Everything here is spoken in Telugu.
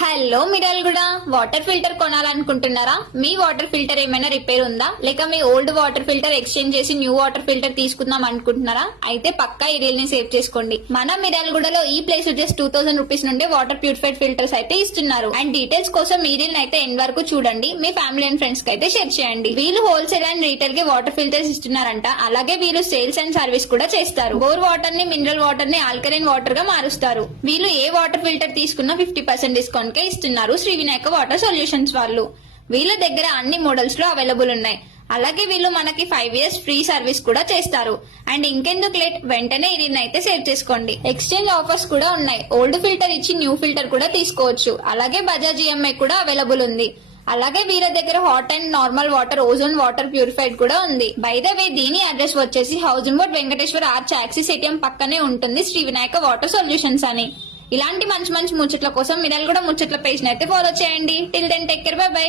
హలో మిరాల్గూడ వాటర్ ఫిల్టర్ కొనాలనుకుంటున్నారా? మీ వాటర్ ఫిల్టర్ ఏమైనా రిపేర్ ఉందా, లేక మీ ఓల్డ్ వాటర్ ఫిల్టర్ ఎక్స్చేంజ్ చేసి న్యూ వాటర్ ఫిల్టర్ తీసుకుందాం అనుకుంటున్నారా? అయితే పక్కా ఈ రీల్ ని సేవ్ చేసుకోండి. మన మిరాల్గూడలో ఈ ప్లేస్ వచ్చేసి 2000 రూపీస్ నుండి వాటర్ ప్యూరిఫైడ్ ఫిల్టర్స్ అయితే ఇస్తున్నారు. అండ్ డీటెయిల్స్ కోసం ఈ రీల్ అయితే ఎండ్ వరకు చూడండి. మీ ఫ్యామిలీ అండ్ ఫ్రెండ్స్ కి అయితే షేర్ చేయండి. వీళ్ళు హోల్సేల్ అండ్ రీటైల్ కి వాటర్ ఫిల్టర్స్ ఇస్తున్నారంట. అలాగే వీళ్ళు సేల్స్ అండ్ సర్వీస్ కూడా చేస్తారు. బోర్ వాటర్ ని మినరల్ వాటర్ ని ఆల్కలైన్ వాటర్ గా మారుస్తారు. వీళ్ళు ఏ వాటర్ ఫిల్టర్ తీసుకున్నా 50% డిస్కౌంట్ కే ఇస్తున్నారు శ్రీ వినాయక వాటర్ సొల్యూషన్స్ వాళ్ళు. వీళ్ళ దగ్గర అన్ని మోడల్స్ లో అవైలబుల్ ఉన్నాయి. అలాగే వీళ్ళు మనకి 5 years ఫ్రీ సర్వీస్ కూడా చేస్తారు. అండ్ ఇంకెందుకు లేట్, వెంటనే ఇది అయితే సేవ్ చేసుకోండి. ఎక్స్చేంజ్ ఆఫర్స్ కూడా ఉన్నాయి. ఓల్డ్ ఫిల్టర్ ఇచ్చి న్యూ ఫిల్టర్ కూడా తీసుకోవచ్చు. అలాగే బజాజ్ ఈఎంఐ కూడా అవైలబుల్ ఉంది. అలాగే వీళ్ళ దగ్గర hot and normal water, ozone water purified కూడా ఉంది. బై ద వే దీని అడ్రస్ వచ్చేసి housing board Venkateswara arch axis ATM పక్కనే ఉంటుంది శ్రీ వినాయక వాటర్ సొల్యూషన్స్ అని. ఇలాంటి మంచి మంచి ముచ్చట్ల కోసం మీరు కూడా ముచ్చట్ల పేజ్ అయితే ఫాలో చేయండి. Till then take care, bye by.